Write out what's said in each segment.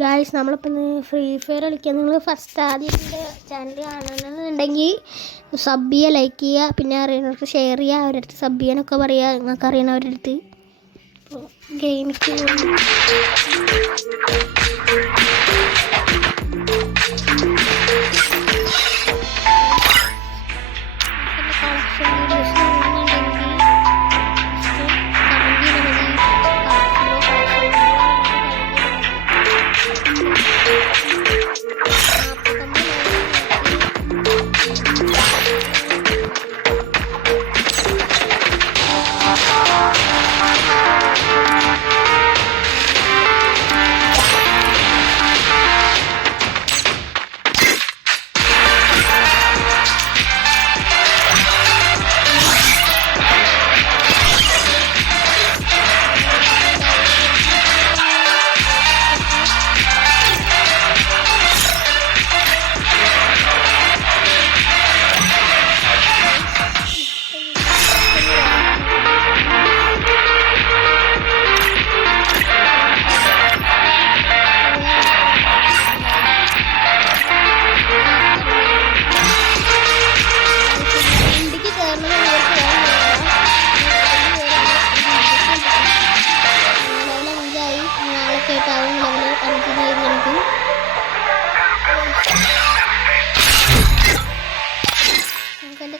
Guys നമ്മളിപ്പോൾ free fire കളിക്കുക. നിങ്ങൾ ഫസ്റ്റ് ആദ്യം എൻ്റെ ചാനൽ കാണണമെന്നുണ്ടെങ്കിൽ സബ് ചെയ്യുക, ലൈക്ക് ചെയ്യുക, പിന്നെ അറിയുന്നവർക്ക് ഷെയർ ചെയ്യുക, അവരുടെ അടുത്ത് സബ് ചെയ്യാനൊക്കെ പറയുക. നിങ്ങൾക്ക് അറിയണവരുടെ അടുത്ത് ഗെയിമിക്ക്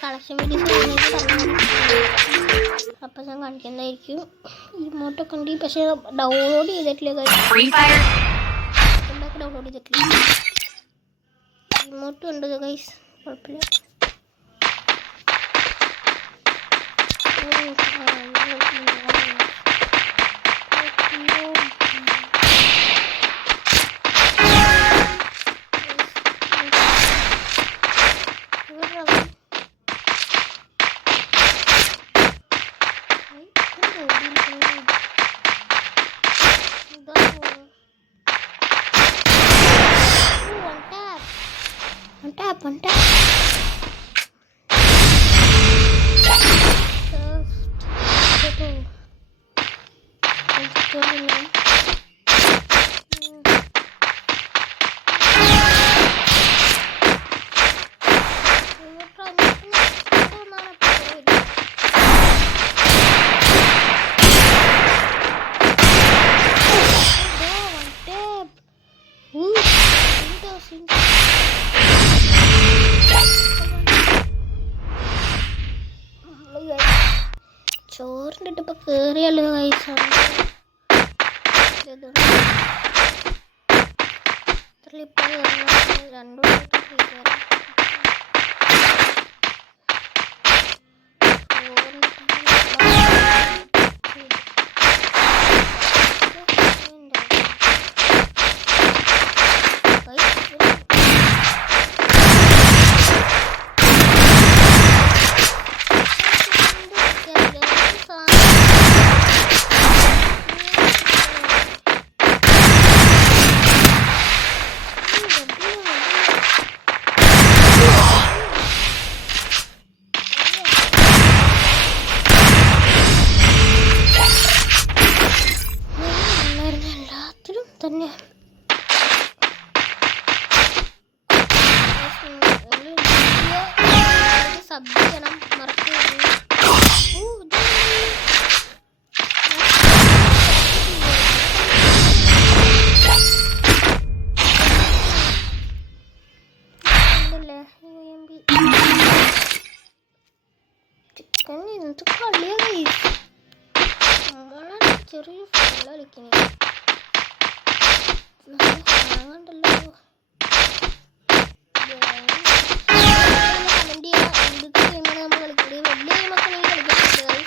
കളക്ഷൻ വീഡിയോസ് അപ്പം ഞാൻ കാണിക്കുന്നതായിരിക്കും. ഇമോട്ടൊക്കെ ഉണ്ട്, പക്ഷേ ഡൗൺലോഡ് ചെയ്തിട്ടില്ല. ഡൗൺലോഡ് ചെയ്തിട്ടില്ല. ഇമോട്ടും ഉണ്ട് ഗൈസ്, കുഴപ്പമില്ല. One tap. ചോറിൻ്റെ ഇട്ടിപ്പോൾ കയറിയല്ലോ കൈസാണ്. ഇപ്പോൾ രണ്ടു തന്നെ സബ് ചെയ്യണം, മറക്കരുത്. ചിക്കൻ എന്ത് കളിയായി, നമ്മളെ ചെറിയ ഫോണിൽ കളിക്കണേ. കമന്റ് ചെയ്യാം, എന്തൊക്കെ ഗെയിമാണ് നമ്മൾ കളിക്കുന്നത്. വലിയ ഗെയിമൊക്കെ ആണെങ്കിൽ കളിക്കുന്നുണ്ട്.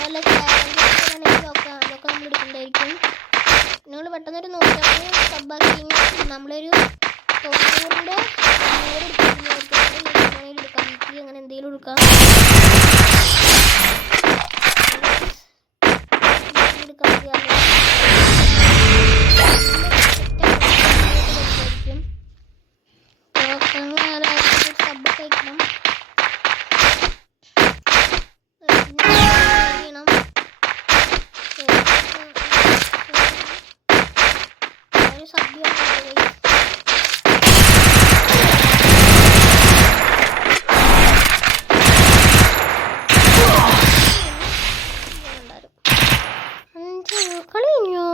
നല്ല ചാലഞ്ചൊക്കെ അതൊക്കെ നമ്മൾ എടുക്കുന്നതായിരിക്കും. നിങ്ങൾ പെട്ടെന്നൊരു 100 സബ്ബാക്കി കഴിഞ്ഞാൽ നമ്മളൊരു 90ൻ്റെ എടുക്കാം, വീക്കിലി അങ്ങനെ എന്തെങ്കിലും എടുക്കാം. സദ്യ കളി കഴിഞ്ഞോ?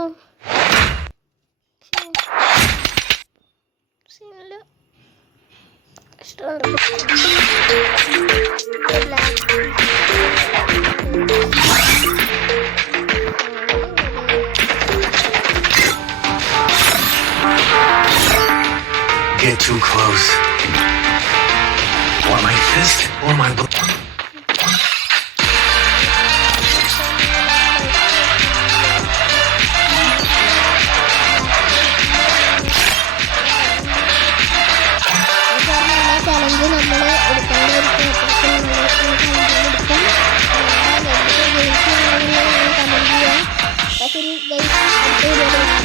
Get too close. Want my fist or my blood? Challenge നമ്മൾ എടുക്കേണ്ട കമന്റ് ചെയ്യാം. ശരി ഗൈസ്, അടുത്ത വീഡിയോയിൽ